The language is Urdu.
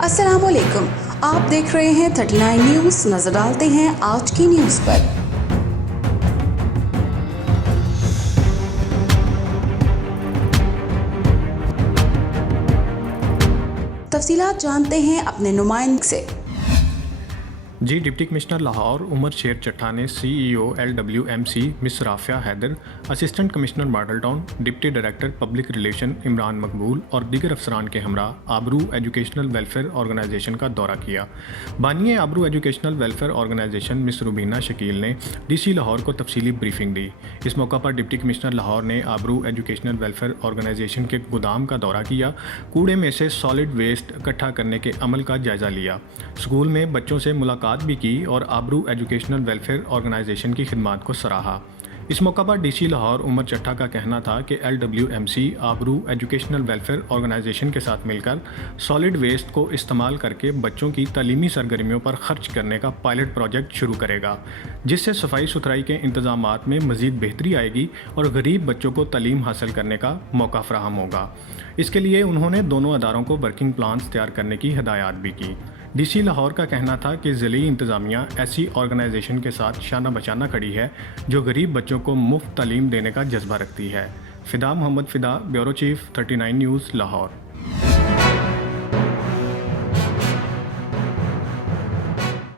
السلام علیکم، آپ دیکھ رہے ہیں 39 نیوز۔ نظر ڈالتے ہیں آج کی نیوز پر۔ تفصیلات جانتے ہیں اپنے نمائندے سے۔ ڈپٹی کمشنر لاہور عمر شیر چٹھا نے C E O LWMC miss Rafia Haider, assistant commissioner Model Town, deputy director public relation Imran Maqbool اور دیگر افسران کے ہمراہ آبرو ایجوکیشنل ویلفیئر آرگنائزیشن کا دورہ کیا۔ بانی آبرو ایجوکیشنل ویلفیئر آرگنائزیشن مس روبینہ شکیل نے DC لاہور کو تفصیلی بریفنگ دی۔ اس موقع پر ڈپٹی کمشنر لاہور نے آبرو ایجوکیشنل ویلفیئر آرگنائزیشن کے گودام کا دورہ کیا، کوڑے میں سے سالڈ ویسٹ اکٹھا کرنے کے عمل کا جائزہ لیا، اسکول میں بچوں سے ملاقات بھی کی اور آبرو ایجوکیشنل ویلفیئر آرگنائزیشن کی خدمات کو سراہا۔ اس موقع پر DC لاہور عمر چٹھا کا کہنا تھا کہ LWMC آبرو ایجوکیشنل ویلفیئر آرگنائزیشن کے ساتھ مل کر سالڈ ویسٹ کو استعمال کر کے بچوں کی تعلیمی سرگرمیوں پر خرچ کرنے کا پائلٹ پروجیکٹ شروع کرے گا، جس سے صفائی ستھرائی کے انتظامات میں مزید بہتری آئے گی اور غریب بچوں کو تعلیم حاصل کرنے کا موقع فراہم ہوگا۔ اس کے لیے انہوں نے دونوں اداروں کو ورکنگ پلانز تیار کرنے کی ہدایات بھی کی۔ DC لاہور کا کہنا تھا کہ ضلعی انتظامیہ ایسی آرگنائزیشن کے ساتھ شانہ بشانہ کھڑی ہے جو غریب بچوں کو مفت تعلیم دینے کا جذبہ رکھتی ہے۔ فدا محمد فدا، بیورو چیف 39 نیوز لاہور۔